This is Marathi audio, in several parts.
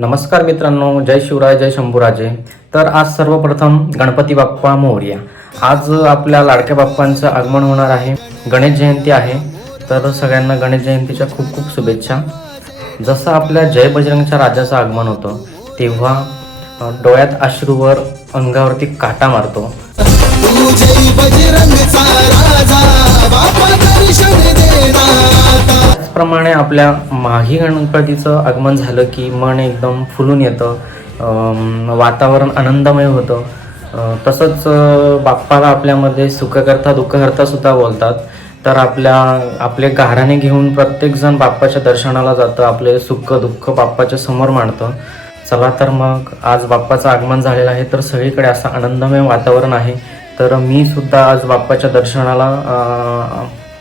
नमस्कार मित्रांनो, जय शिवराय, जय शंभूराजे. तर आज सर्वप्रथम गणपती बाप्पा मोरया. आज आपल्या लाडक्या बाप्पांचं आगमन होणार आहे. गणेश जयंती आहे, तर सगळ्यांना गणेश जयंतीच्या खूप खूप शुभेच्छा. जसं आपल्या जय बजरंगच्या राजाचं आगमन होतं तेव्हा डोळ्यात अश्रूवर अंगावरती काटा मारतो. त्याचप्रमाणे आपल्या माही गणपतीचं आगमन झालं की मन एकदम फुलून येतं, वातावरण आनंदमय होतं. तसंच बाप्पाला आपल्यामध्ये सुखकर्ता दुःखहर्ता सुद्धा बोलतात. तर आपले गाऱ्हाणे घेऊन प्रत्येकजण बाप्पाच्या दर्शनाला जातं, आपले सुख दुःख बाप्पाच्या समोर मांडतं. चला तर मग आज बाप्पाचं आगमन झालेलं आहे, तर सगळीकडे असं आनंदमय वातावरण आहे. तर मी सुद्धा आज बाप्पाच्या दर्शनाला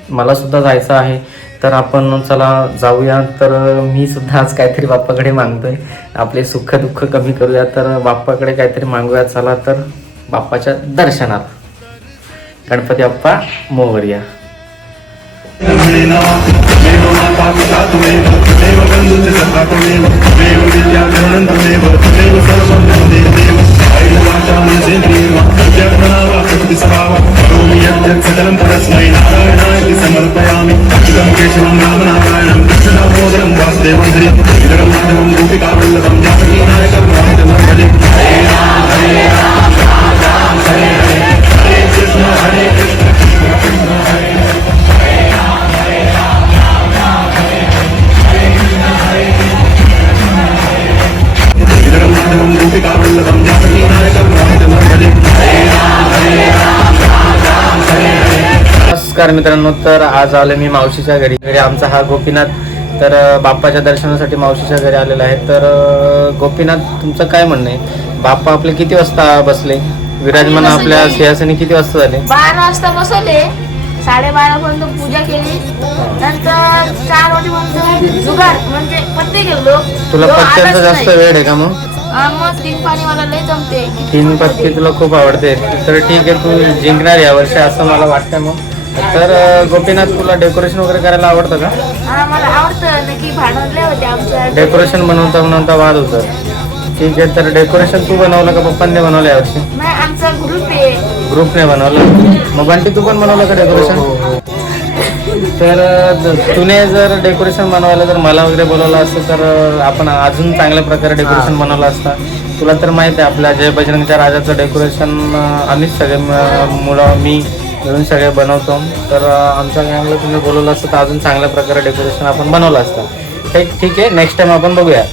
मला सुद्धा जायचं आहे, तर आपण चला जाऊया. तर मी सुद्धा आज काहीतरी बाप्पाकडे मागतोय, आपले सुख दुःख कमी करूया, तर बाप्पाकडे काहीतरी मागूया. चला तर बाप्पाच्या दर्शनाला. गणपती बाप्पा मोरया. नमस्कार मित्रांनो, तर आज आलो मी मावशीच्या घरी. आमचा हा गोपीनाथ तर बाप्पाच्या दर्शनासाठी मावशीच्या घरी आलेला आहे. तर गोपीनाथ, तुमचं काय म्हणणं आहे? बाप्पा आपले किती वाजता बसले विराजमान आपल्या सिंहासनी? किती वाजता झाले? 12 वाजता बसवले. 12:30 पर्यंत पूजा केली. नंतर 4 वाजेपर्यंत जुगार म्हणजे पत्ते गेलो. तुला पत्त्यांचा जास्त वेळ आहे का? मग 3 पाणी मला लय जमते. 3 पत्ते तुला खूप आवडते, तर ठीक आहे, तू जिंकणार या वर्षी असं मला वाटतं. मग तर गोपीनाथ, तुला डेकोरेशन वगैरे करायला आवडतं का? मला आवडतं. नक्की भांडवले होते आमच्या. डेकोरेशन बनवता वाद होतं. ठीक आहे, तर डेकोरेशन तू बनवलं का पप्पांनी बनवलं यावर्षी? नाही, आमचा ग्रुप आहे. ग्रुपने बनवलं. मग बंटी, तू पण बनवलं का डेकोरेशन? तर तुने जर डेकोरेशन बनवायला जर मला वगैरे बोलवलं असतं तर आपण अजून चांगल्या प्रकारे डेकोरेशन बनवलं असतं. तुला तर माहिती आहे आपल्या जय बजरंगच्या राजाचं डेकोरेशन आम्हीच सगळे मी मिळून सगळे बनवतो. तर आमच्या गँगला तुम्ही बोलवलं असतं तर अजून चांगल्या प्रकारे डेकोरेशन आपण बनवलं असतं. ठीक आहे, नेक्स्ट टाइम आपण बघूया.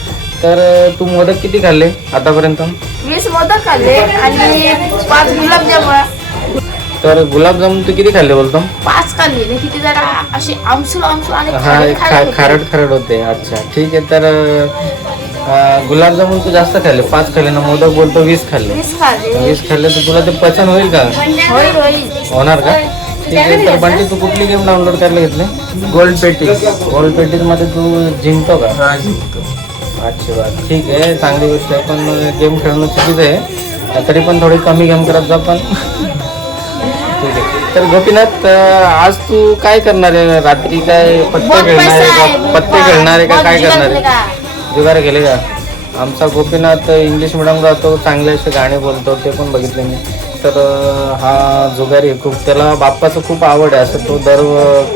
तर तू मोदक किती खाल्ले आतापर्यंत? 20 मोदक खाल्ले आणि 5 गुलाबजामुन. तर गुलाबजामुन तू किती खाल्ले बोलतो? 5 खाल्ले. किती जरा असे आमसूल आणि खारट होते. अच्छा, ठीक आहे. तर गुलाबजामुन तू जास्त खाल्ले, 5 खाल्ले ना. मोदक बोलतो 20 खाल्ले. 20 खाल्ले तर तुला ते पचन होईल का? होणार का? ठीक आहे. तर बंटी, तू कुठली गेम डाउनलोड करायला घेतली? गोल्ड पेटीज मध्ये तू जिंकतो का? अच्छा, ठीक आहे, चांगली गोष्ट आहे. पण गेम खेळणं चुकीचं आहे, तरी पण थोडी कमी गेम करत जा. पण ठीक आहे. तर गोपीनाथ, आज तू काय करणार आहे? रात्री काय पत्ते खेळणार आहे का काय करणार आहे? जुगार गेले का? आमचा गोपीनाथ इंग्लिश मिडियम जातो, चांगले असे गाणे बोलतो, ते पण बघितले मी. तर हा जुगारी आहे खूप. त्याला बाप्पाचं खूप आवड आहे. असं तो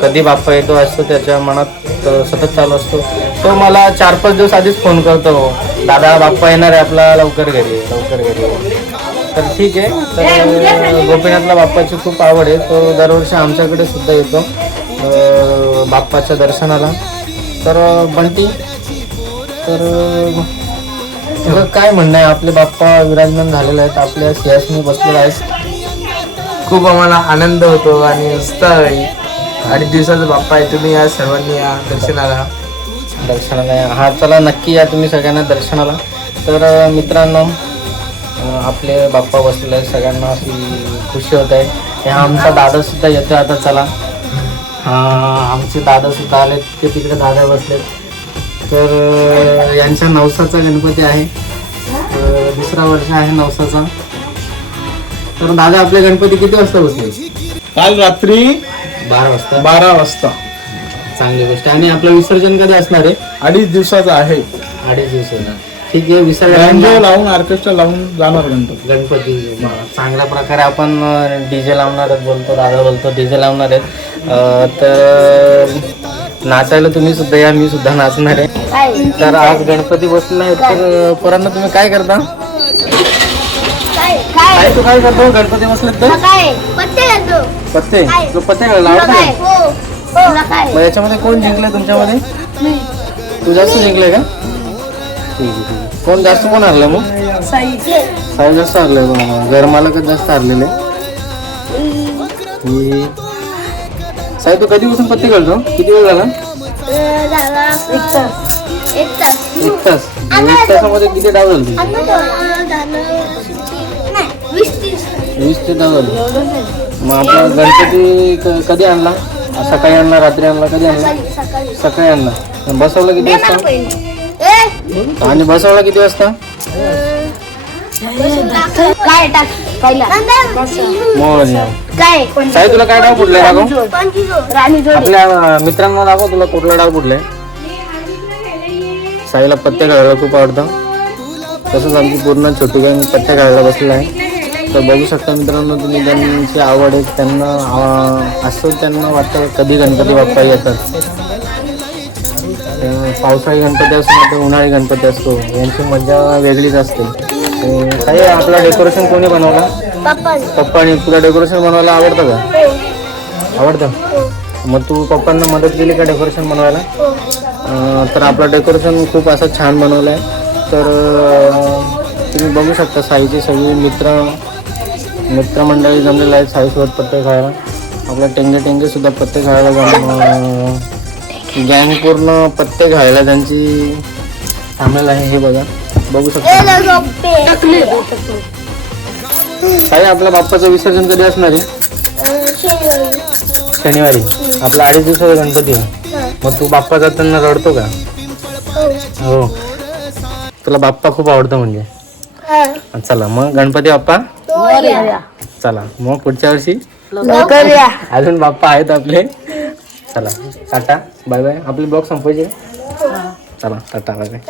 कधी बाप्पा येतो असतो त्याच्या मनात सतत चालू असतो. तो मला 4-5 दिवस आधीच फोन करतो, दादा बाप्पा येणार आहे आपला, लवकर घरी. तर ठीक आहे. तर गोपीनाथला बाप्पाची खूप आवड आहे. तो दरवर्षी आमच्याकडे सुद्धा येतो बाप्पाच्या दर्शनाला. तर बंटी, तर तुझं काय म्हणणं आहे? आपले बाप्पा विराजमान झालेले आहेत, आपल्या सिंहासनी बसलेला आहेत. खूप आम्हाला आनंद होतो आणि उत्साह आहे. 2.5 दिवसाचा बाप्पा आहे. तुम्ही या सर्वांनी या दर्शनाला. हा, चला नक्की या तुम्ही सगळ्यांना दर्शनाला. तर मित्रांनो, आपले बाप्पा बसलेले आहेत, सगळ्यांना अशी खुशी होत आहे. हा आमचा दादा सुद्धा येतो आता. चला, आमचे दादा सुद्धा आलेत, ते तिकडे दादा बसलेत. तर यांच्या नवसाचा गणपती आहे, 2रा वर्ष आहे नवसाचा. तर दादा, आपले गणपती किती वाजता बसले? काल रात्री 12 वाजता. चांगली गोष्ट. आणि आपलं विसर्जन कधी असणार आहे? 2.5 दिवसाचा आहे. 2.5 दिवसाचा. ठीक आहे विसर्जन बँजो लावून ऑर्केस्ट्रा लावून जाणार गणपती. गणपती चांगल्या प्रकारे आपण डीजे लावणार आहेत बोलतो, दादा बोलतो डीजे लावणार आहेत. तर नाचायला तुम्ही सुद्धा या, मी सुद्धा नाचणार आहे. तर आज गणपती बसलेला आहे. तर पोरांना तुम्ही काय करता? काय तू काय करतो गणपती बसले तर? पत्ते तू पत्ते खेळायला आवडतं का? मग याच्यामध्ये कोण जिंकले तुमच्यामध्ये? तू जास्त जिंकले का? ठीक आहे. कोण जास्त कोण हरलं मग? साई जास्त हरले. घरमालकच जास्त हरलेले. साई तू कधीपासून पत्ते खेळतो? किती वेळ झाला? 1 तास. 1 तासामध्ये किती डाव झाले? 20 डाव झाले. मग आपला गणपती कधी आणला? सकाळी आणला, रात्री आणला, कधी आणला? सकाळी आणला. बसवला किती वाजता? आणि बसवला किती वाजता? साई तुला काय डाव फुटलाय दाखव? आपल्या मित्रांना दाखव तुला कुठला डाव फुटलाय. साईला पत्ते खेळायला खूप आवडतं. तसंच आमची पूर्ण छोटी गँग पत्ते खेळायला बसलेला आहे. तर बघू शकता मित्रांनो तुम्ही, त्यांची आवड आहे. त्यांना असं त्यांना वाटतं कधी गणपती बाप्पा येतात. पावसाळी गणपती असतो तर उन्हाळी गणपती असतो, यांची मजा वेगळीच असते. काही आपला डेकोरेशन कोणी बनवला? पप्पाने. तुला डेकोरेशन बनवायला आवडतं का? आवडतं. मग तू पप्पांना मदत केली का डेकोरेशन बनवायला? तर आपलं डेकोरेशन खूप असं छान बनवलं आहे. तर तुम्ही बघू शकता साईची सगळी मित्रमंडळी जमलेलं आहे साईसोबत पत्ते खेळायला. आपला टेंगे सुद्धा पत्ते खेळायला गँग पूर्ण पत्ते खेळायला त्यांची थांबलेलं आहे. हे बघू शकता साई. आपल्या बाप्पाचं विसर्जन कधी असणार आहे? शनिवारी. आपला 2.5 दिवसाचा गणपती आहे. मग तू बाप्पा जाताना रडतो का? हो. तुला बाप्पा खूप आवडतं म्हणजे? चला मग गणपती बाप्पा चला मग पुढच्या वर्षी अजून बाप्पा आहेत आपले. चला टाटा बाय बाय. आपले ब्लॉग संपवायचे. चला टाटा बाय बाय.